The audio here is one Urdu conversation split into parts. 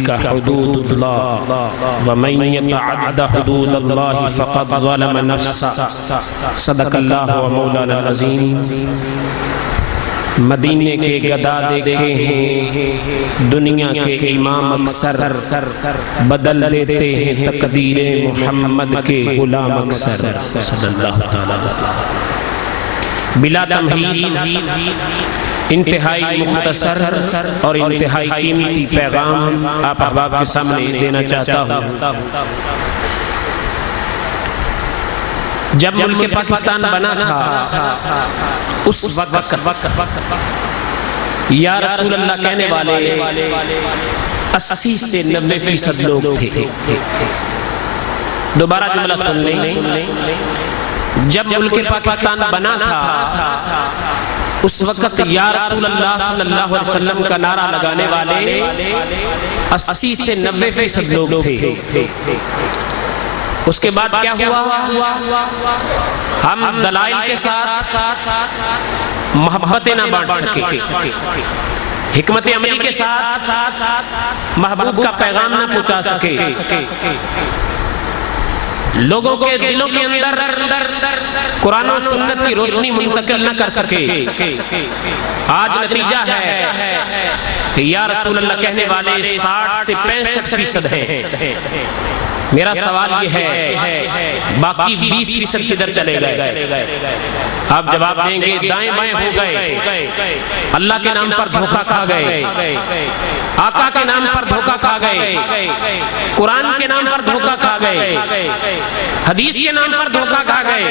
تلك حدود الله ومن يتعد حدود الله فقد ظلم نفسه صدق الله ومولانا العظیم۔ مدینے کے گدا دیکھے ہیں دنیا کے امام اکثر، بدل دیتے ہیں تقدیر محمد کے غلام اکثر صلی اللہ تعالیٰ۔ بلا تمہید انتہائی مختصر اور انتہائی قیمتی پیغام آپ احباب کے سامنے دینا چاہتا ہوں۔ جب ملک پاکستان بنا تھا اس وقت یا رسول اللہ کہنے والے 80 سے 90% لوگ تھے۔ دوبارہ جملہ سن لیں، جب ملک پاکستان بنا تھا اس وقت یا رسول اللہ صلی اللہ علیہ وسلم کا نعرہ لگانے والے 80 سے 90% لوگ تھے۔ اس کے بعد کیا ہوا؟ ہم دلائل کے ساتھ محبتیں نہ بانٹ سکے، حکمت عملی کے ساتھ محبوب کا پیغام نہ پہنچا سکے، لوگوں کے دلوں کے اندر قرآن و سنت کی روشنی منتقل نہ کر سکے۔ آج نتیجہ ہے کہ یا رسول اللہ کہنے والے 60 سے 65% ہیں۔ میرا سوال یہ ہے باقی 20% کدھر چلے گئے؟ آپ جواب دیں گے دائیں بائیں ہو گئے، اللہ کے نام پر دھوکہ کھا گئے، آقا کے نام پر دھوکہ کھا گئے، قرآن کے نام پر دھوکہ کھا گئے، حدیث کے نام پر دھوکہ کھا گئے،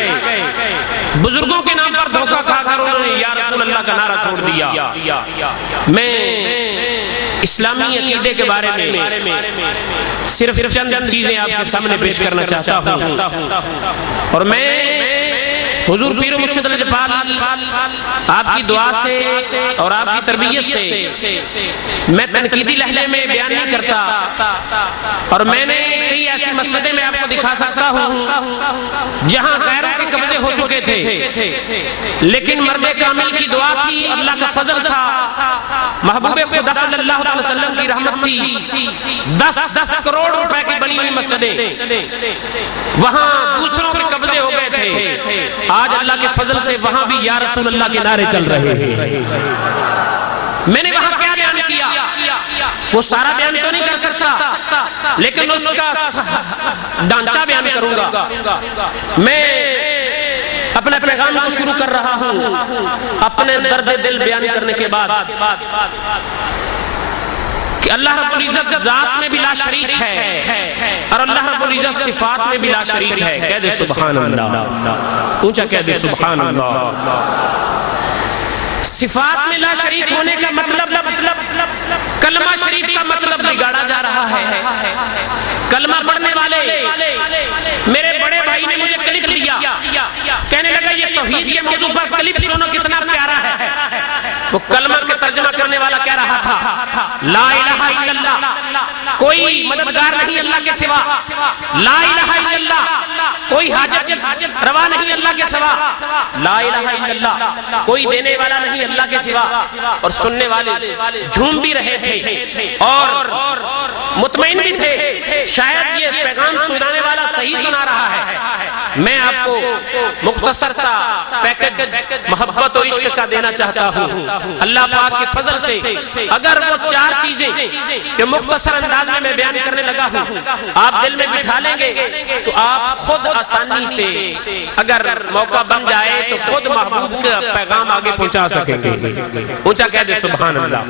بزرگوں کے نام پر دھوکہ کھا کر انہوں نے یا رسول اللہ کا نعرہ چھوڑ دیا۔ میں اسلامی عقیدے کے بارے میں صرف چند چیزیں آپ کے سامنے پیش کرنا چاہتا ہوں، اور میں حضور پیر و مرشد لجپال آپ کی دعا سے اور آپ کی تربیت سے میں تنقیدی لہجے میں بیان نہیں کرتا، اور میں نے کئی ایسے مسئلے میں آپ کو دکھا سکتا ہوں جہاں غیروں کے قبضے ہو چکے تھے، لیکن مرد کامل کی دعا تھی، اللہ کا فضل تھا، محبوب خدا صلی اللہ علیہ وسلم کی رحمت تھی، 10 کروڑ روپے کی بنی ہوئی مسجدیں وہاں دوسروں کے قبضے ہو گئے تھے، آج اللہ کے فضل سے وہاں بھی یا رسول اللہ کے نعرے چل رہے ہیں۔ میں نے وہاں کیا بیان کیا وہ سارا بیان تو نہیں کر سکتا، لیکن اس کا ڈھانچہ بیان کروں گا۔ میں اپنے پیغام کو شروع کر رہا ہوں اپنے درد دل بیان کرنے کے بعد کہ اللہ رب العزت ذات میں بھی لا شریک ہے اور اللہ رب العزت صفات میں بھی لا شریک ہے۔ کہہ دے سبحان اللہ، اونچا کہہ دے سبحان اللہ۔ صفات میں لا شریک ہونے کا مطلب کلمہ شریف کا مطلب بگاڑا جا رہا ہے۔ کلمہ پڑھنے والے میرے بڑے بھائی نے مجھے کلپ دیا، کہنے لگا یہ توحید کے موضوع پر کلپ سنو کتنا پیارا ہے۔ وہ کلمہ کے ترجمہ کرنے والا کہہ رہا تھا لا الہ الا اللہ، کوئی مددگار نہیں اللہ کے سوا، لا الہ الا اللہ، کوئی حاجت روا نہیں اللہ کے سوا، لا الہ الا اللہ، کوئی دینے والا نہیں اللہ کے سوا۔ اور سننے والے جھوم بھی رہے تھے اور مطمئن بھی تھے شاید یہ پیغام سنانے والا صحیح سنا رہا ہے۔ میں آپ کو مختصر سا پیکج محبت و عشق کا دینا چاہتا ہوں۔ اللہ پاک کے فضل سے اگر وہ 4 چیزیں کہ مختصر انداز میں بیان کرنے لگا ہوں آپ دل میں بٹھا لیں گے تو آپ خود آسانی سے اگر موقع بن جائے تو خود محبوب کا پیغام آگے پہنچا سکیں گے۔ اونچا کہہ دے سبحان اللہ۔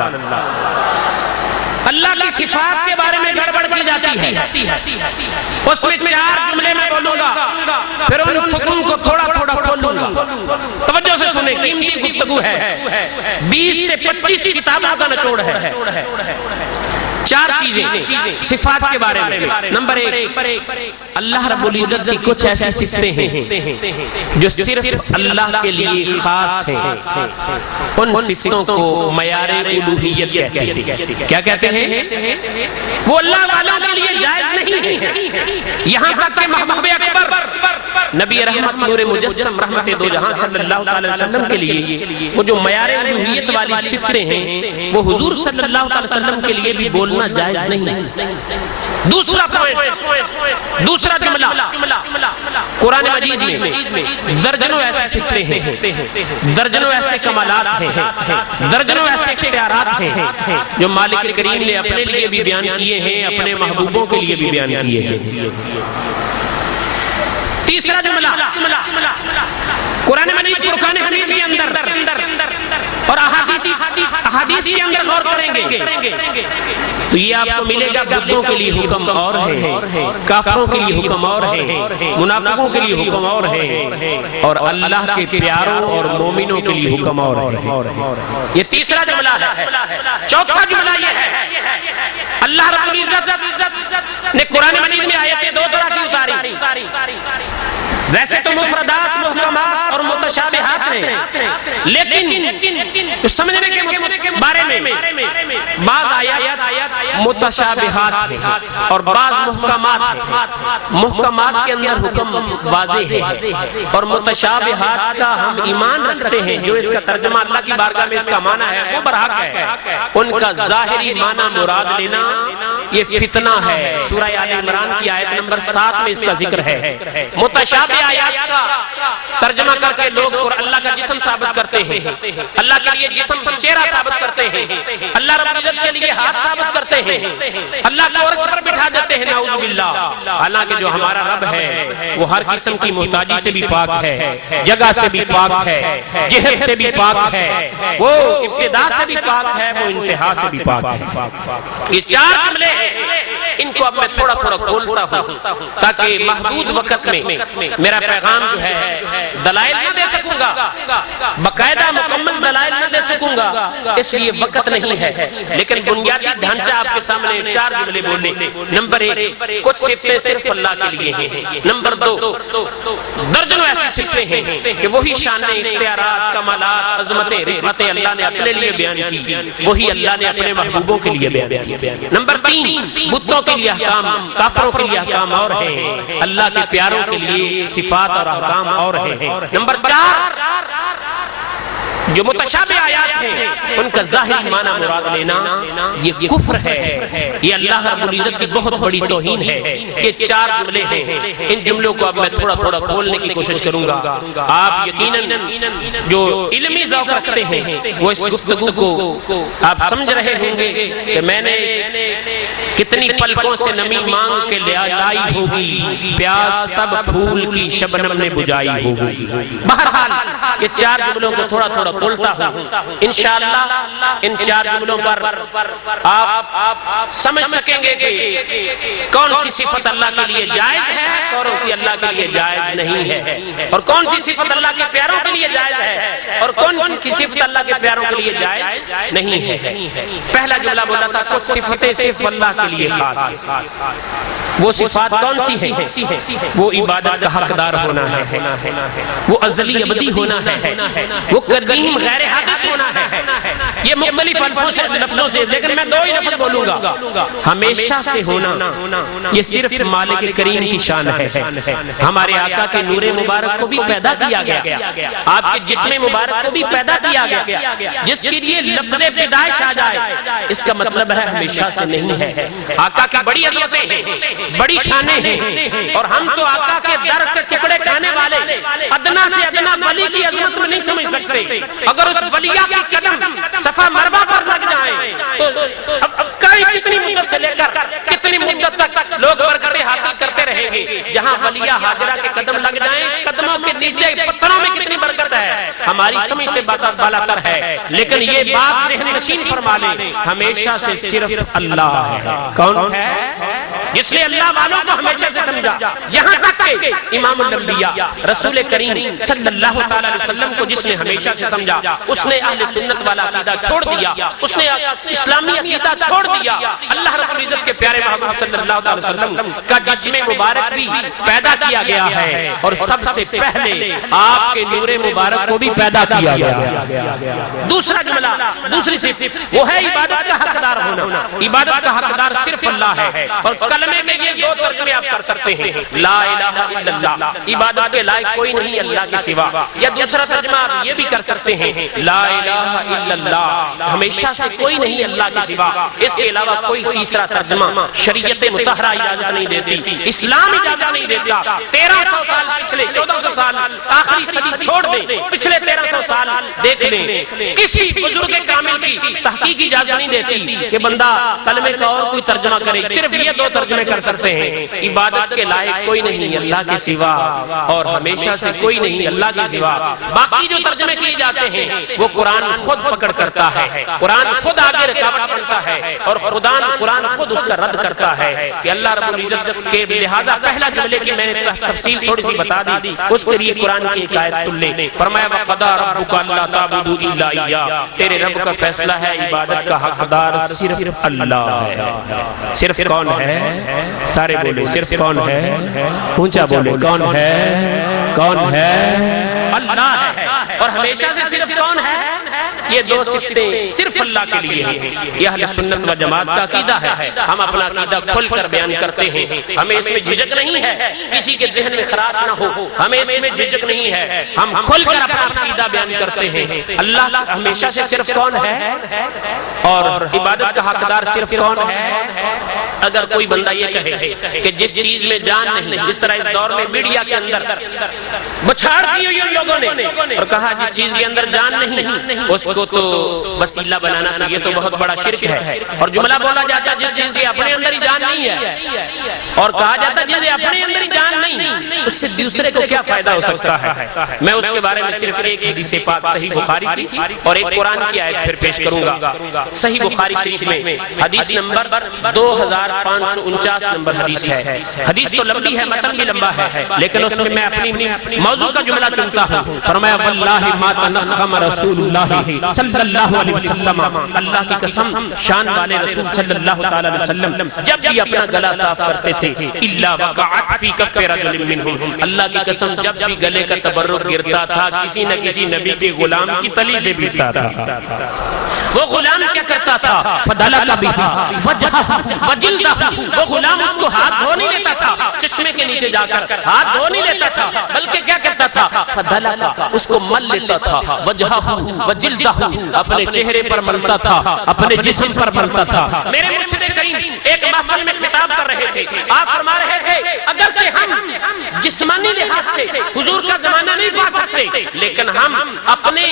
اللہ کی صفات کے بارے میں گڑبڑ کی جاتی ہے، اس میں 4 جملے میں بولوں گا، پھر ان حکم کو تھوڑا تھوڑا کھولوں گا۔ توجہ سے سنیں، قیمتی گفتگو ہے، 20 سے 25 کتابوں کا نچوڑ ہے۔ 4 چیزیں صفات کے بارے میں۔ نمبر 1، اللہ رب العزت کی کچھ ایسی صفتیں ہیں جو صرف اللہ کے لیے خاص ہیں، ان صفتوں کو معیار الوہیت کہتے ہیں۔ کیا کہتے ہیں؟ وہ اللہ والوں کے لیے جائز نہیں ہے، یہاں تک کہ محبوب اکبر نبی رحمت نور مجسم رحمت دو جہاں صلی اللہ علیہ وسلم کے لیے وہ جو معیار الوہیت والی صفتیں ہیں وہ حضور صلی اللہ علیہ وسلم کے لیے بھی بولنا جائز نہیں. دوسرا پوائنٹ، دوسرا جملہ، قرآن مجید میں درجنوں ایسے صفتیں ہیں، درجنوں ایسے کمالات ہیں، درجنوں ایسے اختیارات ہیں جو مالک کریم نے اپنے لیے بھی بیان کیے ہیں، اپنے محبوبوں کے لیے بھی بیان کیے ہیں. تیسرا جملہ قرآن مجید فرقان حمید کے اندر اور احادیث کے اندر غور کریں گے تو یہ آپ کو ملے گا بدھوں کے لیے حکم اور ہے، کافروں کے لیے حکم اور ہے، منافقوں کے لیے حکم اور ہے، اور اللہ کے پیاروں اور مومنوں کے لیے حکم اور ہے. یہ تیسرا جملہ ہے. چوتھا جملہ یہ ہے اللہ رب العزت نے قرآن مجید میں آیتیں دو طرح کی اتاری. ویسے تو مفردات، محکمات اور متشابہات ہیں، لیکن سمجھنے کے بارے میں بعض آیات متشابہات ہیں اور بعض محکمات ہیں. محکمات کے اندر حکم واضح ہے اور متشابہات کا ہم ایمان رکھتے ہیں جو اس کا ترجمہ اللہ کی بارگاہ میں اس کا معنی ہے وہ برحق ہے. ان کا ظاہری معنی مراد لینا یہ فتنہ ہے. سورہ آل عمران کی آیت نمبر 7 میں اس کا ذکر ہے. متشابہ آیات کا ترجمہ کر کے لوگ اور اللہ کا جسم ثابت کرتے ہیں، اللہ کے لیے جسم چہرہ ثابت کرتے ہیں، اللہ رب العزت کے لیے ہاتھ ثابت کرتے ہیں، اللہ کو عرش پر بٹھا دیتے ہیں نعوذ باللہ. حالانکہ جو ہمارا رب ہے وہ ہر قسم کی محتاجی سے بھی پاک ہے، جگہ سے بھی پاک ہے، جہت سے بھی پاک ہے، وہ ابتدا سے بھی پاک ہے، وہ انتہا سے بھی پاک ہے. یہ چار جملے ان کو اب میں تھوڑا کھولتا ہوں تاکہ محدود وقت میں میرا پیغام جو ہے دلائل نہ دے سکوں گا، باقاعدہ مکمل دلائل نہ دے سکوں گا اس لیے وقت نہیں ہے، لیکن بنیادی ڈھانچہ آپ کے سامنے چار جملے بولنے. نمبر 1 کچھ صفتیں صرف اللہ کے لیے ہیں. نمبر 2 درجنوں ایسی صفتیں ہیں کہ وہی شان، اختیارات، کمالات، عظمتیں، رفعتیں اللہ نے اپنے لیے بیان کی، وہی اللہ نے اپنے محبوبوں کے لیے بیان کی. نمبر 3 بتوں کے لیے احکام، کافروں کے لیے احکام اور ہیں، اللہ کے پیاروں کے لیے صفات اور احکام اور ہیں. نمبر 4 جو متشابہ آیات ہیں ان کا ظاہری معنی مراد لینا یہ کفر ہے، یہ اللہ رب العزت کی بہت بڑی توہین ہے. یہ چار جملے ہیں، ان جملوں کو اب میں تھوڑا کھولنے کی کوشش کروں گا. آپ یقیناً جو علمی ذوق رکھتے ہیں وہ اس گفتگو کو آپ سمجھ رہے ہوں گے کہ میں نے کتنی پلکوں سے نمی مانگ کے لائی ہوگی، پیاس سب پھول کی شبنم نے بجائی ہوگی. بہرحال یہ چار جملوں کو تھوڑا کھولتا ہوں. انشاءاللہ ان چار جملوں پر آپ سمجھ سکیں گے کہ کون سی صفت اللہ کے لیے جائز ہے، کون سی اللہ کے لیے جائز نہیں ہے، اور کون سی صفت اللہ کے پیاروں کے لیے جائز ہے اور کون سی صفت اللہ کے پیاروں کے لیے جائز نہیں ہے. پہلا جملہ بولا تھا کچھ صفتیں صرف اللہ کے لیے خاص. وہ صفات کون سی ہیں؟ وہ عبادت کا حقدار ہونا ہے، وہ ازلی ابدی ہونا ہے، وہ قدیم غیر حادث ہونا ہے. یہ مختلف لفظوں سے لیکن میں 2 ہی لفظ بولوں گا. ہمیشہ سے ہونا یہ صرف مالک کریم کی شان ہے. ہمارے آقا کے نور مبارک کو بھی پیدا کیا گیا، آپ کے جسم مبارک کو بھی پیدا کیا گیا، جس کے لیے لفظ پیدائش آ جائے اس کا مطلب ہے ہمیشہ سے نہیں ہے. آقا کی بڑی عظمتیں ہیں، بڑی شانیں ہیں، اور ہم تو آقا کے در کے ٹکڑے کھانے والے ادنا سے ادنا ولی کی عظمت میں نہیں سمجھ سکتے. اگر اس ولیہ کی قدم صفا مروا پر لگ جائیں تو اب کتنی مدت سے لے کر کتنی مدت تک لوگ برکتیں حاصل کرتے رہیں گے. جہاں ولیہ حاجرہ کے قدم لگ جائیں، قدموں کے نیچے پتھروں میں کتنی برکت ہے، ہماری سمجھ سے بالا تر ہے. لیکن یہ بات ذہن نشین فرما لیں، ہمیشہ سے صرف اللہ ہے. کون ہے؟ جس نے اللہ والوں کو ہمیشہ سے سمجھا، یہاں تک کہ امام الانبیاء رسول کریم صلی اللہ علیہ وسلم کو جس نے ہمیشہ سے سمجھا، اس نے اہل سنت والا عقیدہ چھوڑ دیا، اس نے اسلامی عقیدہ چھوڑ دیا. اللہ رب العزت کے پیارے محبوب صلی اللہ علیہ وسلم کا جسم مبارک بھی پیدا کیا گیا ہے، اور سب سے پہلے آپ کے نور مبارک کو بھی پیدا کیا گیا. دوسرا جملہ دوسری صفت وہ ہے عبادت کا حقدار ہونا. عبادت کا حقدار صرف اللہ ہے. اور کلمے کے یہ دو ترجمے آپ کر سکتے ہیں, لا الہ الا اللہ, عبادت کے لائق کوئی نہیں اللہ کے سوا. یا دوسرا ترجمہ آپ یہ بھی کر سکتے ہیں, لا الہ الا اللہ, ہمیشہ سے کوئی نہیں اللہ کے سوا. اس کے علاوہ کوئی تیسرا ترجمہ شریعت مطہرہ اجازت نہیں دیتی, اسلام اجازت نہیں دیتا. 1300 سال پچھلے, 1400 سال آخری صدی چھوڑ دیں, پچھلے 1300 سال دیکھ لیں, کسی بزرگ کامل کی تحقیق اجازت نہیں دیتی کہ بندہ کلمے کا اور کوئی ترجمہ کرے. صرف یہ دو ترجمے کر سکتے ہیں, عبادت کے لائق کوئی نہیں اللہ کے سوا اور ہمیشہ سے کوئی نہیں اللہ کے سوا. باقی جو ترجمے کیے جاتے ہیں وہ قرآن خود پکڑ کرتا ہے, قرآن خود آگے رکاوٹ بنتا ہے اور قرآن خود اس کا رد کرتا ہے کہ اللہ رب العزت کے. لہذا پہلا جملے کی میں نے تفصیل تھوڑی سی بتا دی, اس کے لیے قرآن کی ایک آیت سن لیں. فرمایا وَقَضَىٰ رَبُّكَ أَلَّا تَعْبُدُوا إِلَّا إِيَّاهُ, تیرے رب کا فیصلہ ہے عبادت کا حقدار صرف اللہ ہے. صرف کون ہے؟ سارے بولے صرف کون ہے؟ اونچا بولے کون ہے؟ کون ہے؟ اللہ ہے. اور ہمیشہ سے صرف کون ہے؟ یہ دو صفتیں صرف اللہ کے لیے ہیں. یہ اہل سنت و جماعت کا عقیدہ ہے. ہم اپنا عقیدہ کھل کر بیان کرتے ہیں, ہمیں اس میں جھجک نہیں ہے, کسی کے ذہن میں خراش نہ ہو, ہمیں اس میں جھجک نہیں ہے, ہم کھل کر اپنا عقیدہ بیان کرتے ہیں. اللہ ہمیشہ سے صرف کون ہے اور عبادت کا حقدار صرف کون ہے. اگر کوئی بندہ یہ کہے کہ جس چیز میں جان نہیں, اس طرح اس دور میں میڈیا کے اندر بچھاڑ دی ہوئی ان لوگوں نے اور کہا جس چیز کے اندر جان نہیں اس کو تو وسیلہ بنانا, تو یہ تو بہت بڑا شرک ہے. اور جملہ بولا جاتا ہے جس چیز کے اپنے اندر ہی جان نہیں ہے, اور کہا جاتا ہے جس کے اپنے اندر ہی جان نہیں, اس سے دوسرے کو کیا فائدہ ہو سکتا ہے. میں اس کے بارے میں صرف ایک حدیث پاک صحیح بخاری کی اور ایک قرآن کی آیت پھر پیش کروں گا. صحیح بخاری شریف میں حدیث نمبر 2549 نمبر حدیث ہے. حدیث تو لمبی ہے, متن بھی لمبا ہے, لیکن اس میں اپنی موضوع کا جملہ چنتا ہوں. فرمایا واللہ ما تنخم رسول اللہ صلی اللہ علیہ وسلم, اللہ کی قسم شان والے رسول صلی اللہ علیہ وسلم جب بھی اپنا گلا صاف کرتے تھے الا وقعت فی کف رجل منہم, اللہ کی قسم جب بھی گلے کا تبرک گرتا تھا کسی نہ کسی نبی کے غلام کی تلی سے گرتا تھا. وہ غلام کیا کرتا تھا فدلک بہا وجہہ وجلدہ, وہ غلام اس کو ہاتھ دھو نہیں لیتا تھا چشمے کے نیچے جا کر, ہاتھ دھو نہیں لیتا تھا, بلکہ کیا کرتا تھا فدلک, اس کو مل لیتا تھا, وجہہ وجلدہ, اپنے چہرے پر ملتا تھا, اپنے جسم پر ملتا تھا. میرے مرشد کریم ایک محفل میں خطاب کر رہے تھے, آپ فرما رہے تھے اگرچہ ہم جسمانی لحاظ سے حضور کا زمانہ نہیں پا سکتے, لیکن ہم اپنے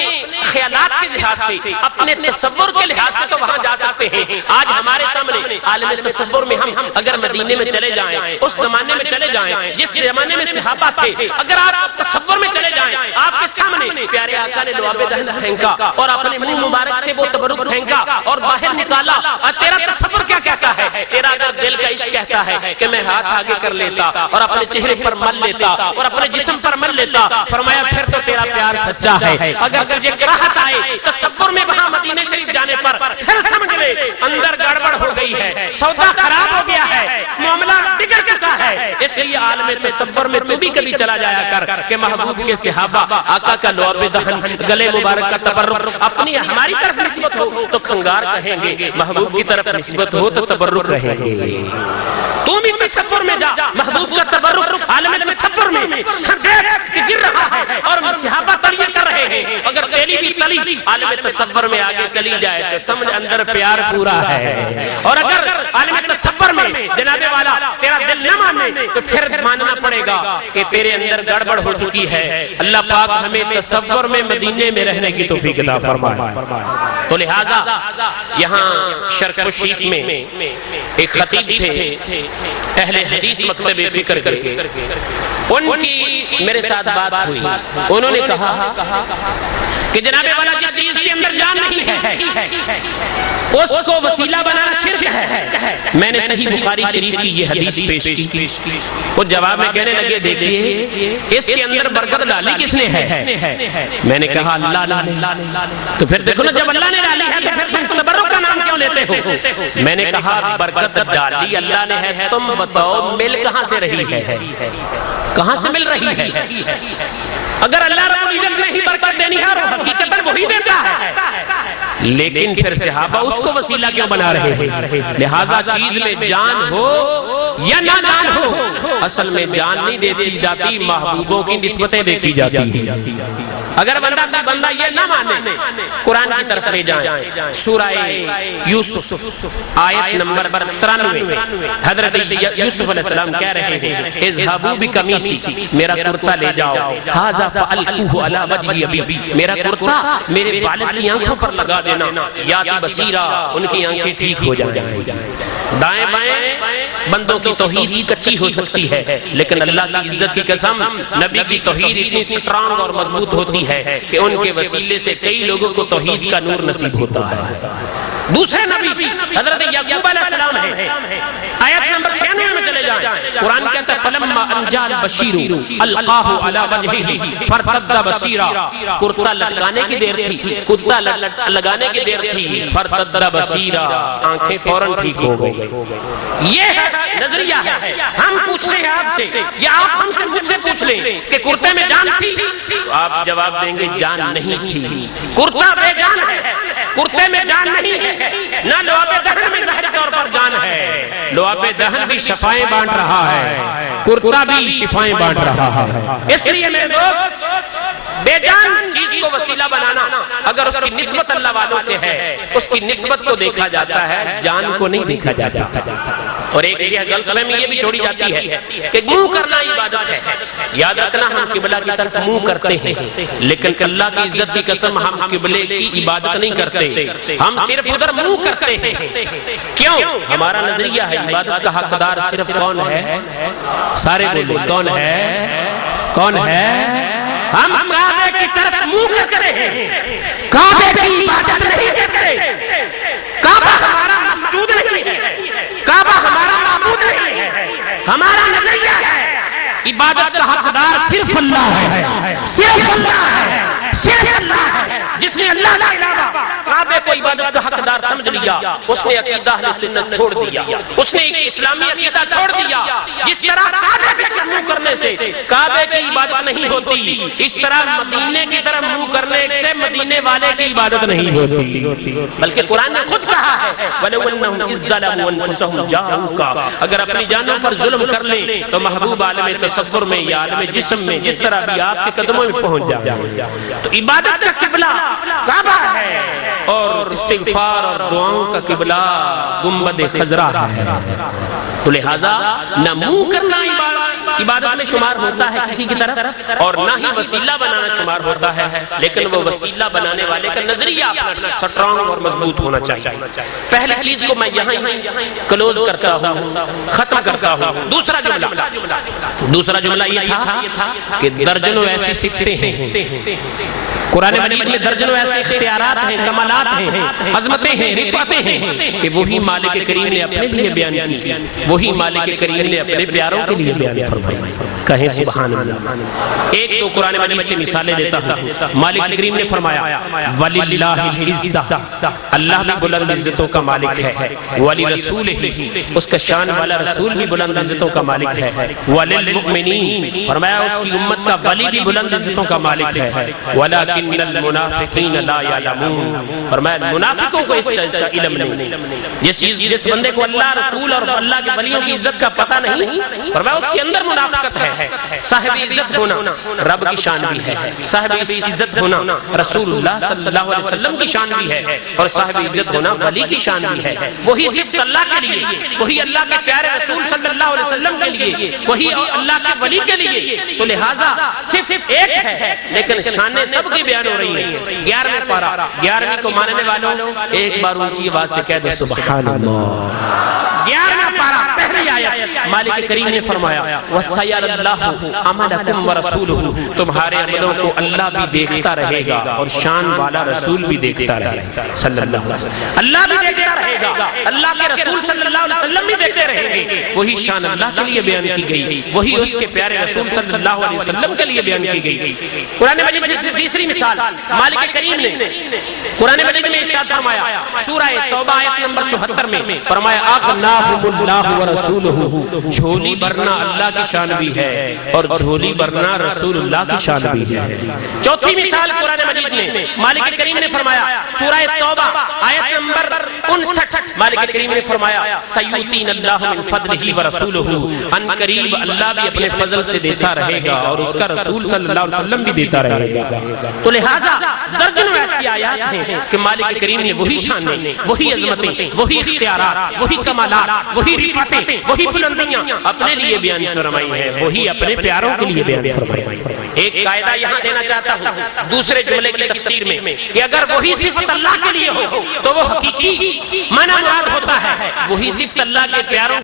خیالات کے لحاظ سے, اپنے تصور کے لحاظ سے تو وہاں جا سکتے ہیں. آج ہمارے سامنے عالم تصور میں ہم اگر مدینے میں چلے جائیں, اس زمانے میں چلے جائیں جس زمانے میں صحابہ تھے, اگر آپ تصور میں چلے جائیں, آپ کے سامنے پیارے آقا نے لعاب دہن پھینکا اور اپنے منہ مبارک سے وہ تبرک پھینکا اور باہر نکالا, اور تیرا تصور کیا کہتا ہے, تیرا اگر دل کا عشق کہتا ہے کہ میں ہاتھ آگے کر لیتا اور اپنے چہرے پر مل لیتا اور اپنے جسم پر مل لیتا, فرمایا پھر تو تیرا پیار سچا ہے. اگر تجھے کراہت آئے تصور میں وہاں مدینہ شریف جانے پر, پھر سمجھ لے اندر گڑبڑ ہو گئی ہے, سودا خراب ہو گیا ہے, معاملہ بگڑ چکا ہے. اس لیے عالم تصور میں تو بھی کبھی چلا جایا کر کہ محبوب کے صحابہ آقا کا لعاب دہن, گلے مبارک کا تبرک اپنی ہماری طرف نسبت ہو تو کنگار کہیں گے, محبوب کی طرف نسبت ہو تو تبرک رہیں گے. تو بھی تصور میں جا, محبوب کا تبرک عالم تصور میں گر رہا ہے اور صحابہ تلیہ کر رہے ہیں. اگر تیری بھی تلی عالم تصور میں آگے چلی جائے تو سمجھ اندر پیار پورا ہے, اور اگر عالم تصور میں جناب والا تیرا دل نہ مانے تو پھر ماننا پڑے گا کہ تیرے اندر گڑبڑ ہو چکی ہے. اللہ پاک ہمیں تصور میں مدینے میں رہنے کی توفیق عطا فرمائے. تو لہذا یہاں شرق الشیخ میں ایک خطیب تھے اہل حدیث مکتب فکر کر کے, ان کی میرے ساتھ بات ہوئی. انہوں نے کہا کہ جناب والا جس چیز کے اندر جان نہیں ہے اس کو وسیلہ بنانا شرک ہے. میں نے صحیح بخاری شریف کی یہ حدیث پیش کی. وہ جواب میں کہنے لگے دیکھیے اس کے اندر برکت ڈالی کس نے ہے؟ میں نے کہا اللہ نے. تو پھر دیکھو نا, جب اللہ نے ڈالی ہے تو پھر تم تبرک کا نام کیوں لیتے ہو؟ میں نے کہا برکت ڈالی اللہ نے ہے, تم بتاؤ مل کہاں سے رہی ہے, کہاں سے مل رہی ہے؟ اگر اللہ رب العزت نے ہی برکت دینی ہے اور حقیقتاً وہی دیتا ہے, لیکن پھر صحابہ اس کو وسیلہ کیوں بنا رہے ہیں؟ لہذا چیز میں جان ہو یا نہ جان ہو، اصل میں جان نہیں دیتی جاتی، محبوبوں کی نسبتیں دیکھی جاتی ہیں۔ اگر بندہ یہ نہ مانے، قرآن کی طرف لے جائیں، سورہ یوسف آیت نمبر 93، حضرت یوسف علیہ السلام کہہ رہے ہیں اذهبوا بقمیصی، میرا کرتا لے جاؤ، ھذا فألقوه علی وجہ ابی، میرا کرتا میرے والد کی آنکھوں پر لگا دینا، یاتی بصیرہ، ان کی آنکھیں ٹھیک ہو جائیں۔ دائیں بائیں بندوں کی توحید کچی ہو سکتی ہے، لیکن اللہ کی عزت کی قسم نبی کی توحید اتنی سٹرانگ اور مضبوط ہوتی ہے کہ ان کے وسیلے سے کئی لوگوں کو توحید کا نور نصیب ہوتا ہے۔ دوسرے نبی حضرت یعقوب علیہ السلام ہے، آیت نمبر 96 میں چلے جائیں، قرآن کہتا ہے فلما انجا البشیر القاہ علی وجہہ فرتد بصیرا، کرتا لٹکانے کی دیر تھی، کرتا لگانے کی دیر تھی، فرتد بصیرا، آنکھیں فوراً ٹھیک ہو گئی۔ یہ نظریہ ہے۔ ہم پوچھتے ہیں آپ سے یا آپ ہم سے مجھ سے پوچھ لیں کہ کرتے میں جان تھی، تو آپ جواب دیں گے جان نہیں تھی، کرتا بے جان ہے، کرتے میں جان نہیں ہے، نہ لعاب دہن میں ظاہری طور پر جان ہے، لعاب دہن بھی شفائیں بانٹ رہا ہے، کرتا بھی شفائیں بانٹ رہا ہے۔ اس لیے میرے دوست بے جان چیز کو وسیلہ بنانا، اگر اس کی نسبت اللہ والوں سے ہے، اس کی نسبت کو دیکھا جاتا ہے، جان کو نہیں دیکھا جاتا۔ اور ایک غلط فہمی یہ بھی چھوڑی جاتی ہے کہ منہ کرنا عبادت ہے۔ یاد رکھنا ہم قبلہ کی طرف منہ کرتے ہیں، لیکن اللہ کی عزت کی قسم ہم قبلے کی عبادت نہیں کرتے، ہم صرف ادھر منہ کرتے ہیں۔ کیوں؟ ہمارا نظریہ ہے عبادت کا حقدار صرف کون ہے؟ سارے بولو کون ہے؟ کون ہے؟ ہم کعبے کی طرف منہ کرتے ہیں، کعبے کی عبادت نہیں کرتے، کعبہ ہمارا مسجود نہیں ہے، کعبہ ہمارا معبود نہیں ہے، ہمارا نظریہ ہے عبادت کا حقدار صرف اللہ ہے، صرف اللہ ہے، صرف اللہ ہے۔ جس نے اللہ کا علاوہ کعبے کو عبادت کا حقدار سمجھ لیا، اس نے عقیدہ اہل سنت چھوڑ دیا، اس نے اسلامی عقیدہ چھوڑ دیا۔ جس طرح کعبے کی طرف منہ کرنے سے کعبے کی عبادت نہیں ہوتی، اس طرح مدینے کی طرف منہ کرنے سے مدینے والے کی عبادت نہیں ہوتی، بلکہ قرآن نے خود کہا ہے وَلَوْ أَنَّهُمْ إِذْ ظَلَمُوا أَنفُسَهُمْ جَاءُوكَ، اگر اپنی جانوں پر ظلم کر لیں تو محبوب عالم تصور میں یا عالم جسم میں جس طرح بھی آپ کے قدموں میں پہنچ جائیں۔ تو عبادت کا قبلہ کعبہ ہے، اور استغفار اور دعاؤں کا قبلہ گنبد خضرا ہے۔ تو لہٰذا نہ منہ کرنا عبادت میں شمار ہوتا ہے کسی کی طرف، اور نہ ہی وسیلہ بنانا شمار ہوتا ہے، لیکن وہ وسیلہ بنانے والے کا نظریہ اپنا سٹرانگ اور مضبوط ہونا چاہیے۔ پہلی چیز کو میں یہاں کلوز کرتا ہوں، ختم کرتا ہوں۔ دوسرا جملہ یہ تھا کہ درجنوں ایسی سکھتے ہیں، قرآن مجید میں درجنوں ایسے اختیارات ہیں، کمالات ہیں، عظمتیں ہیں، رفعتیں ہیں کہ وہی مالک کریم نے اپنے لیے بیان کی، وہی مالک کریم نے اپنے پیاروں کے لیے بیان فرمائی۔ کہیں سبحان اللہ۔ ایک تو قرآن مجید سے مثالیں دیتا ہوں۔ مالک کریم نے فرمایا وَلِلَّهِ الْعِزَّةُ، اللہ بھی بلند عزتوں کا مالک ہے، وَلِرَسُولِهِ، اس کا شان والا رسول بھی بلند عزتوں کا مالک ہے، وَلِلْمُؤْمِنِينَ، فرمایا اس کی امت کا ولی بھی بلند عزتوں کا مالک ہے، وَلَكِنَّ الْمُنَافِقِينَ لَا يَعْلَمُونَ، فرمایا منافقوں کو اس چیز کا علم نہیں۔ جس بندے کو اللہ رسول اور اللہ کے ولیوں کی عزت کا پتہ نہیں، فرمایا اس کے اندر منافقت ہے۔ صاحب عزت ہونا رب کی شان بھی ہے، صاحب عزت ہونا رسول اللہ صلی اللہ علیہ وسلم کی شان بھی ہے، اور صاحب عزت ہونا ولی کی شان بھی ہے۔ وہی صرف اللہ کے لیے، وہی اللہ کے پیارے رسول صلی اللہ علیہ وسلم کے لیے، وہی اللہ کے ولی کے لیے۔ تو لہٰذا صرف ایک ہے، لیکن شانیں سب کی بیان ہو رہی ہیں۔ 11ویں پارہ، 11ویں کو ماننے والوں ایک بار اونچی آواز سے کہہ دو سبحان اللہ۔ 11واں پارہ پہلی آیت، مالک کریم نے فرمایا وَسَيَرَ اللَّهُ عَمَلَكُمْ وَرَسُولُهُ، تمہارے عملوں کو اللہ بھی دیکھتا رہے گا اور شان والا رسول بھی دیکھتا رہے گا صلی اللہ علیہ وسلم۔ اللہ بھی دیکھتا رہے گا، اللہ کے رسول صلی اللہ علیہ وسلم بھی دیکھتے رہیں گے وہی شان اللہ کے لیے بیان کی گئی، وہی اس کے پیارے رسول صلی اللہ علیہ وسلم کے لیے بیان کی گئی۔ قرآن مجید جس تیسری مثال مالک کریم نے قرآن مجید میں ارشاد فرمایا سورہ توبہ آیت نمبر 74 میں فرمایا اغناہم اللہ ورسولہ، جھولی بھرنا اللہ کی شان بھی ہے اور جھولی بھرنا رسول اللہ کی شان بھی ہے۔ چوتھی مثال قرآن مجید میں مالک کریم نے فرمایا سورہ توبہ آیت نمبر 59، مالک کریم نے فرمایا سیؤتین اللہ من فضلہ ورسولہ، ان قریب اللہ بھی اپنے فضل سے دیتا رہے گا اور اس کا رسول صلی اللہ علیہ وسلم بھی دیتا رہے گا۔ تو لہٰذا درجنوں ایسی آیات ہیں کہ مالک کریم نے وہی شانیں، وہی عظمتیں، وہی اختیارات، وہی کمالات، وہی رفعتیں، وہی بلندیاں اپنے لیے بیان فرمائی ہیں، وہی اپنے پیاروں کے لیے بیان فرمائی۔ ایک قاعدہ یہاں دینا چاہتا ہوں دوسرے جملے کی تفسیر میں کہ اگر وہی صفت اللہ کے لیے ہو تو وہ حقیقی معنی مراد ہوتا ہے، وہی صفت اللہ کے پیاروں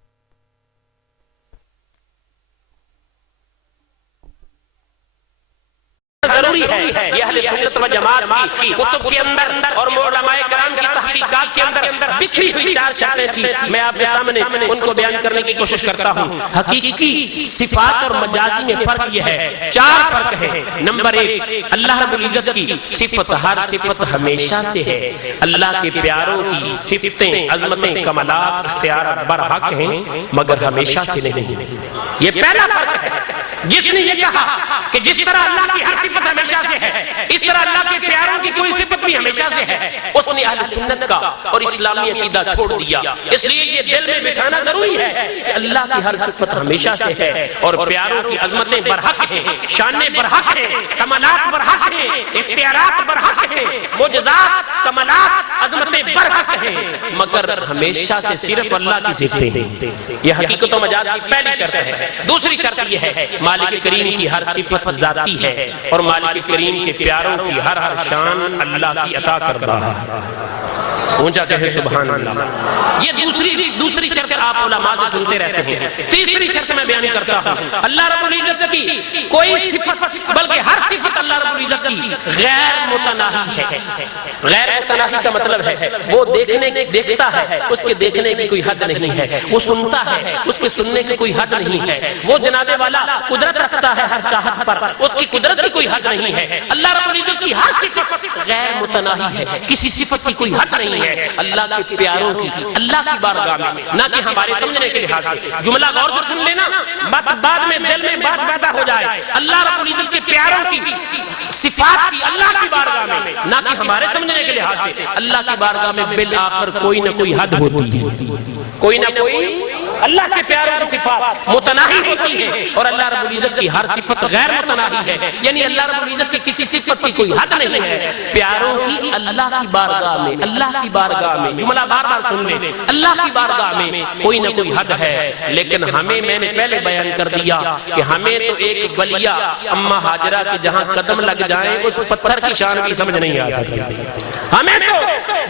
ضروری ہے۔ یہ اہل سنت و جماعت کی کتب کے اندر اور علماء کرام کی تحقیقات کے اندر بکھری ہوئی چار شرطیں تھیں، میں آپ کے سامنے ان کو بیان کرنے کی کوشش کرتا ہوں۔ حقیقی صفات اور مجازی میں فرق یہ ہے، چار فرق ہے۔ نمبر ایک، اللہ رب العزت کی صفت ہر صفت ہمیشہ سے ہے، اللہ کے پیاروں کی صفتیں، عظمتیں، کمالات، اختیارات برحق ہیں مگر ہمیشہ سے نہیں۔ یہ پہلا فرق ہے۔ جس نے یہ کہا کہ جس طرح اللہ کی ہر صفت ہمیشہ سے ہے اس طرح اللہ کے پیاروں کی کوئی صفت بھی ہمیشہ سے ہے، اس نے اہل سنت کا اور اسلامی عقیدہ چھوڑ دیا۔ اس لیے یہ دل میں بٹھانا ضروری ہے کہ اللہ کی ہر صفت ہمیشہ سے ہے اور پیاروں کی عظمتیں برحق ہیں، شانیں برحق ہیں، کمالات برحق ہیں، اختیارات برحق ہیں، معجزات، کمالات، عظمتیں برحق ہیں مگر ہمیشہ سے صرف اللہ کی صفتیں ہیں۔ یہ حقیقت و مجاز کی پہلی شرط ہے۔ دوسری شرط یہ ہے مالک کریم کی ہر صفت ذاتی ہے اور مالک کریم کے پیاروں کی ہر شان اللہ کی عطا کردہ ہے۔ اونچا کہے سبحان اللہ۔ یہ دوسری شرط آپ علماء سے سنتے رہتے ہیں۔ تیسری شرط میں بیان کرتا ہوں، اللہ رب العزت کی کوئی صفت بلکہ ہر صفت اللہ رب العزت کی غیر متناہی ہے۔ غیر متناہی کا مطلب ہے وہ دیکھتا ہے، اس کے دیکھنے کی کوئی حد نہیں ہے، وہ سنتا ہے، اس کے سننے کی کوئی حد نہیں ہے، وہ جناب والا قدرت رکھتا ہے ہر چاہت پر، اس کی قدرت کی کوئی حد نہیں ہے۔ اللہ رب العزت کی ہر صفت غیر متناہی ہے، کسی صفت کی کوئی حد نہیں ہے اللہ کے پیاروں کی، اللہ کی بارگاہ میں، نہ کہ ہمارے سمجھنے کے لحاظ سے۔ جملہ غور سے سن لینا، بعد میں دل میں بات پیدا ہو جائے۔ اللہ رب العزت کے پیاروں کی صفات کی اللہ کی بارگاہ میں، نہ کہ ہمارے سمجھنے کے لحاظ سے۔ اللہ کی بارگاہ میں بالآخر کوئی نہ کوئی حد ہوتی ہے، کوئی نہ کوئی اللہ کے پیاروں کی صفات متناہی ہوتی ہے اور اللہ رب العزت کی ہر صفت غیر متناہی ہے، یعنی اللہ رب العزت کی کسی صفت کی کوئی حد نہیں ہے۔ پیاروں کی اللہ کی بارگاہ میں، اللہ کی بارگاہ میں، جملہ بار بار سن لیں، اللہ کی بارگاہ میں کوئی نہ کوئی حد ہے، لیکن ہمیں میں نے پہلے بیان کر دیا کہ ہمیں تو ایک بلیا اماں ہاجرہ کے جہاں قدم لگ جائیں اس پتھر کی شان کی سمجھ نہیں آ سکتی۔ ہمیں تو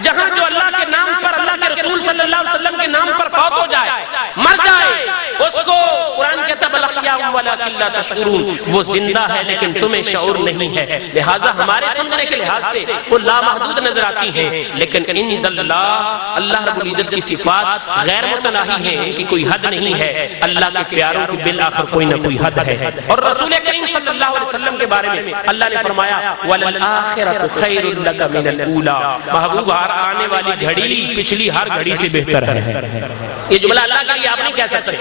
جہاں جو اللہ کے نام پر، اللہ کے رسول صلی اللہ علیہ وسلم کے نام پر فوت ہو جائے، مر جائے، اس کو قرآن کہتا بل احیاء ولکن لا تشعرون، وہ زندہ ہے لیکن تمہیں شعور نہیں ہے۔ لہٰذا ہمارے سمجھنے کے لحاظ سے وہ لامحدود نظر آتی ہیں، لیکن عند اللہ، اللہ رب العزت کی صفات غیر متناہی ہیں، ان کی کوئی حد نہیں ہے۔ اللہ کے پیاروں کی بالآخر کوئی نہ کوئی حد ہے۔ اور رسول کریم صلی اللہ علیہ وسلم کے بارے میں اللہ نے فرمایا وَلَلْآخِرَةُ خَيْرٌ لَكَ مِنَ الْأُولَىٰ، محبوب ہر آنے والی گھڑی پچھلی ہر گھڑی سے بہتر ہے۔ یہ جملہ اللہ کے لیے آپ نہیں کہہ سکتے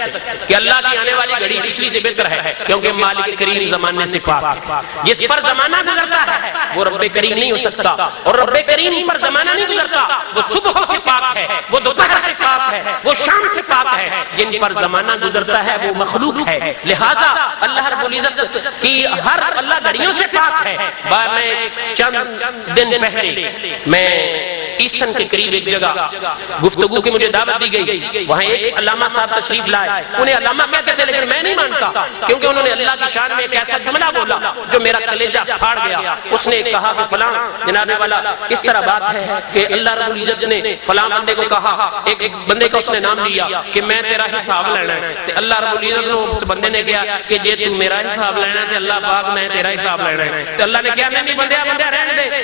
کہ اللہ کی آنے والی گھڑی پچھلی سے بہتر ہے، کیونکہ مالک کریم زمانے سے پاک ہے۔ جس پر زمانہ گزرتا ہے وہ رب کریم نہیں ہو سکتا، اور رب کریم پر زمانہ نہیں گزرتا وہ صبح سے پاک ہے، وہ دوپہر سے پاک ہے، وہ شام سے پاک ہے۔ جن پر زمانہ گزرتا ہے وہ مخلوق ہے، لہٰذا اللہ رب العزت کی ہر اللہ گھڑیوں سے پاک ہے۔ میں چند دن پہلے میں عیسن کے قریب ایک جگہ گفتگو کی مجھے دعوت دی گئی، وہاں ایک علامہ صاحب تشریف لائے، انہیں علامہ کہتے تھے لیکن میں نہیں مانتا، کیونکہ انہوں نے اللہ کی شان میں ایک ایسا جملہ بولا جو میرا کلیجہ پھاڑ گیا۔ اس نے کہا کہ فلاں جناب والا اس طرح بات ہے کہ اللہ رب العزت نے فلاں بندے کو کہا، ایک بندے کا اس نے نام لیا کہ میں تیرا حساب لینا ہے، تو اللہ رب العزت نے اس بندے نے کہا کہ جے تو میرا حساب لینا ہے تو اللہ پاک میں تیرا حساب لینا ہے، تو اللہ نے کہا نہیں بندیا رہنے دے،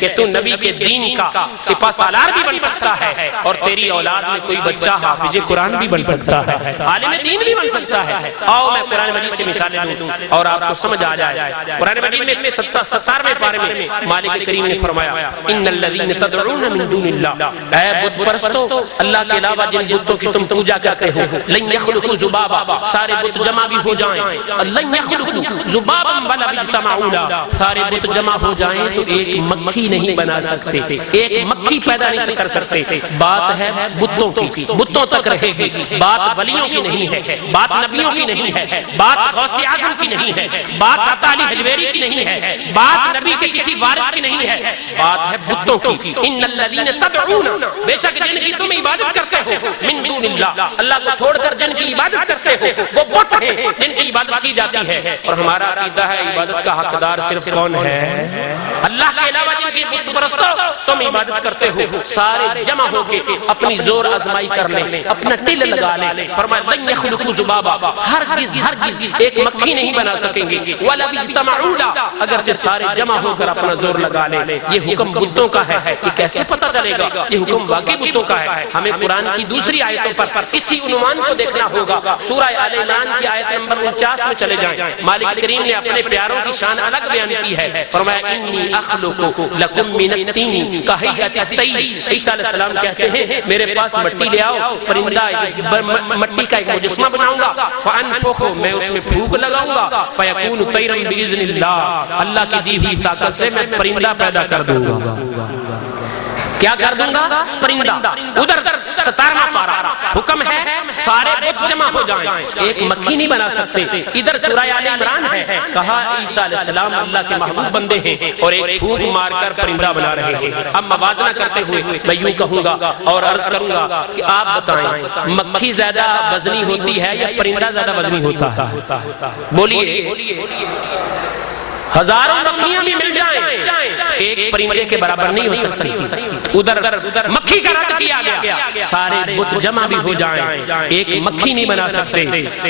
کہ تو نبی کے دین کا سپہ سالار بھی بن سکتا ہے اور تیری اولاد میں کوئی بچہ حافظ قرآن بھی بن سکتا ہے، عالم دین بھی بن سکتا ہے۔ آؤ میں قرآن مجید سے مثالیں دوں اور آپ کو سمجھ آ جائے۔ قرآن مجید میں 17ویں پارے میں مالک کریم نے فرمایا ان الذین تدعون من دون اللہ، اے بت پرستو، اللہ کے علاوہ جن بتوں کی تم پوجا کرتے ہو، لن یخلقوا ذبابا، سارے بت جمع بھی ہو جائیں، لن یخلقوا ذبابا ولو اجتمعوا له، سارے بت جمع ہو جائیں تو ایک مکھی نہیں بنا سکتے، ایک مکھی پیدا نہیں کر سکتے۔ بات ہے بتوں کی، بتوں تک رہے گی، بات ولیوں کی نہیں ہے، بات نبیوں کی نہیں ہے، بات غوث اعظم کی نہیں ہے، بات عطا علی حجویری کی نہیں ہے، بات نبی کے کسی وارث کی نہیں ہے، بات ہے بتوں کی۔ ان الذین تدعون، بے شک جن کی تم عبادت کرتے ہو، من دون اللہ، اللہ کو چھوڑ کر جن کی عبادت کرتے ہو وہ بت ہیں جن کی عبادت کی جاتی ہے۔ اور ہمارا عقیدہ ہے عبادت کا حقدار صرف کون ہے؟ اللہ کے علاوہ جن کی بت پرستو تم عبادت کرتے ہو، سارے جمع ہو کے اپنی زور آزمائی کر لیں، اپنا ٹل لگا لیں۔ فرمایا لن یخلقوا ذبابا، ہرگز ایک مکھی نہیں بنا سکیں گے، ولو اجتمعوا له، اگرچہ سارے جمع ہو کر اپنا زور لگا لیں۔ یہ حکم بتوں کا ہے، یہ کیسے پتہ چلے گا یہ حکم واقعی بتوں کا ہے؟ ہمیں قرآن کی دوسری آیتوں پر اسی عنوان کو دیکھنا ہوگا۔ سورہ آل عمران کی آیت نمبر 49 میں چلے جائیں، مالک کریم نے اپنے پیاروں کی شان الگ بیان کی ہے۔ فرمایا انی اخلق لکم من الطین کہیئۃ الطیر، عیسیٰ علیہ السلام کہتے ہیں میرے پاس مٹی لے آؤ، پرندہ مٹی کا ایک مجسمہ بناؤں گا، فانفخ، میں اس میں پھونک لگاؤں گا، فیکون طیرا باذن اللہ، اللہ کی دی ہوئی طاقت سے میں پرندہ پیدا کر دوں گا۔ کیا کر دوں گا؟ پرندہ۔ ادھر 17واں پارہ حکم ہے سارے بت جمع ہو جائیں، ایک مکھی نہیں بنا سکتے۔ ادھر سورہ آل عمران ہے، کہا عیسیٰ علیہ السلام اللہ کے محبوب بندے ہیں اور ایک پھونک مار کر پرندہ بنا رہے ہیں۔ اب موازنہ کرتے ہوئے میں یوں کہوں گا اور عرض کروں گا کہ آپ بتائیں مکھی زیادہ وزنی ہوتی ہے یا پرندہ زیادہ وزنی ہوتا ہے؟ بولیے۔ ہزاروں مکھیاں بھی مل جائیں ایک پرندے کے برابر نہیں ہو سکتی۔ ادھر مکھی کا رد کیا گیا، سارے بت جمع بھی ہو جائیں ایک مکھی نہیں بنا سکتے۔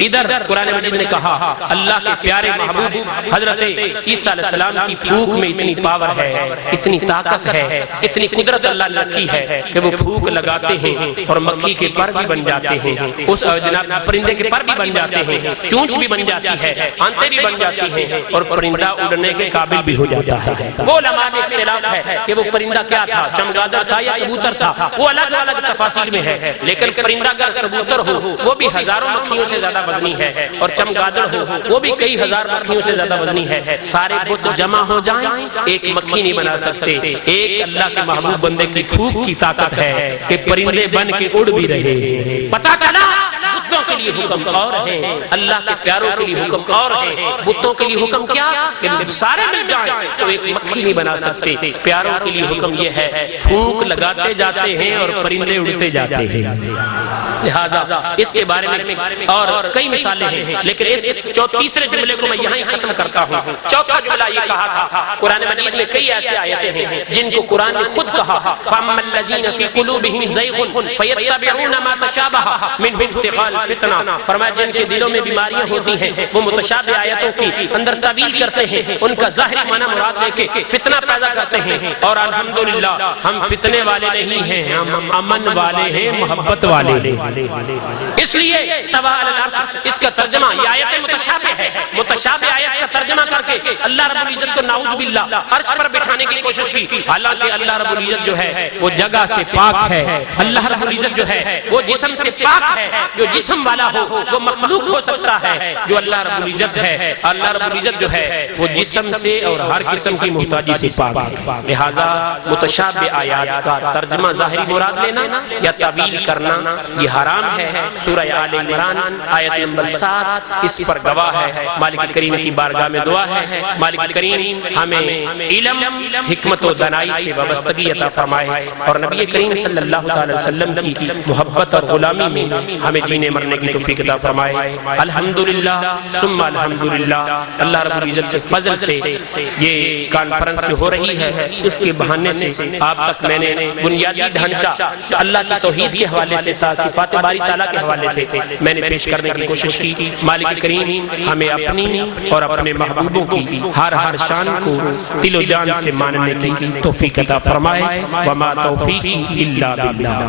ادھر قرآن مجید نے کہا اللہ کے پیارے محبوب حضرت عیسیٰ علیہ السلام کی پھونک میں اتنی پاور ہے، اتنی طاقت ہے، اتنی قدرت اللہ نے رکھی ہے کہ وہ پھونک لگاتے ہیں اور مکھی کے پر بھی بن جاتے ہیں، اس جناب پرندے کے پر بھی بن جاتے ہیں، چونچ بھی بن جاتی ہے، آنتیں بھی بن جاتی ہیں اور پرندہ اڑنے کے قابل بھی ہو جاتا ہے۔ وہ علماء میں اختلاف ہے کہ وہ پرندہ کیا تھا، چمگادڑ تھا یا کبوتر تھا، وہ الگ الگ تفاصیل میں ہے، لیکن پرندہ اگر کبوتر ہو وہ بھی ہزاروں مکھیوں سے زیادہ وزنی ہے، اور چمگادڑ ہو وہ بھی کئی ہزار مکھیوں سے زیادہ وزنی ہے۔ سارے بت جمع ہو جائیں ایک مکھی نہیں بنا سکتے۔ ایک اللہ کے محبوب بندے کی پھونک کی طاقت ہے کہ پرندے بن کے اڑ بھی رہے۔ پتہ چلا بتوں کے لیے حکم اور ہے، اللہ کے پیاروں کے لیے حکم اور ہے۔ بتوں کے لیے حکم کیا کہ سارے مل جائیں تو ایک مکھی نہیں بنا سکتے۔ پیاروں کے لیے حکم یہ ہے پھونک لگاتے جاتے ہیں اور پرندے اڑتے جاتے ہیں۔ لہذا اس کے بارے میں اور کئی مثالیں ہیں، لیکن اس تیسرے جملے کو میں یہاں ہی ختم کرتا ہوں۔ چوتھا جملہ یہ کہا تھا، قرآن مجید میں کئی ایسے آیتیں ہیں جن کو قرآن نے خود کہا، فَأَمَّا الَّذِينَ فِي قُلُوبِهِمْ زَيْغٌ فَيَتَّبِعُونَ مَا تَشَابَهَ مِنْهُ ابْتِغَاءَ الْفِتْنَةِ، فرمایا جن کے دلوں میں بیماریاں ہوتی ہیں وہ متشابہ آیتوں کی اندر تعویل کرتے ہیں، ان کا ظاہری معنی مراد لے کے فتنہ پیدا کرتے ہیں۔ اور الحمدللہ ہم فتنے والے نہیں ہیں، ہم امن والے ہیں، محبت والے ہیں۔ اس لیے توا علی العرش اس کا ترجمہ یہ آیت متشابہ ہے، متشابہ آیت کا ترجمہ کر کے اللہ رب العزت کو نعوذ باللہ عرش پر بٹھانے کی کوشش کی، حالانکہ اللہ رب العزت جو ہے وہ جگہ سے پاک ہے، اللہ رب العزت جو ہے وہ جسم سے پاک ہے۔ جو جسم والا ہو وہ مخلوق ہو سکتا ہے، جو اللہ رب العزت ہے، اللہ رب العزت جو ہے وہ جسم سے اور ہر قسم کی محتاجی سے پاک ہے۔ لہذا متشابہ آیات کا ترجمہ ظاہری مراد لینا یا تعویل کرنا یہ حرام ہے۔ سورہ آل عمران آیت نمبر 7 اس پر گواہ ہے۔ مالک کریم کی بارگاہ میں دعا ہے مالک کریم ہمیں علم، حکمت و دانائی سے وابستگی عطا فرمائے اور نبی کریم صلی اللہ علیہ وسلم کی محبت اور غلامی میں ہمیں جینے مرنے کرنے کی توفیق عطا فرمائے۔ الحمدللہ ثم الحمدللہ، اللہ رب العزت کے فضل سے یہ کانفرنس جو ہو رہی ہے اس کے بہانے سے آپ تک میں نے بنیادی ڈھانچہ اللہ کی توحید کے حوالے سے صفات باری تعالیٰ کے حوالے تھے میں نے پیش کرنے کی کوشش کی۔ مالک کریم ہمیں اپنی اور اپنے محبوبوں کی ہر شان کو دل و جان سے ماننے کی توفیق عطا فرمائے۔ وما توفیقی الا باللہ۔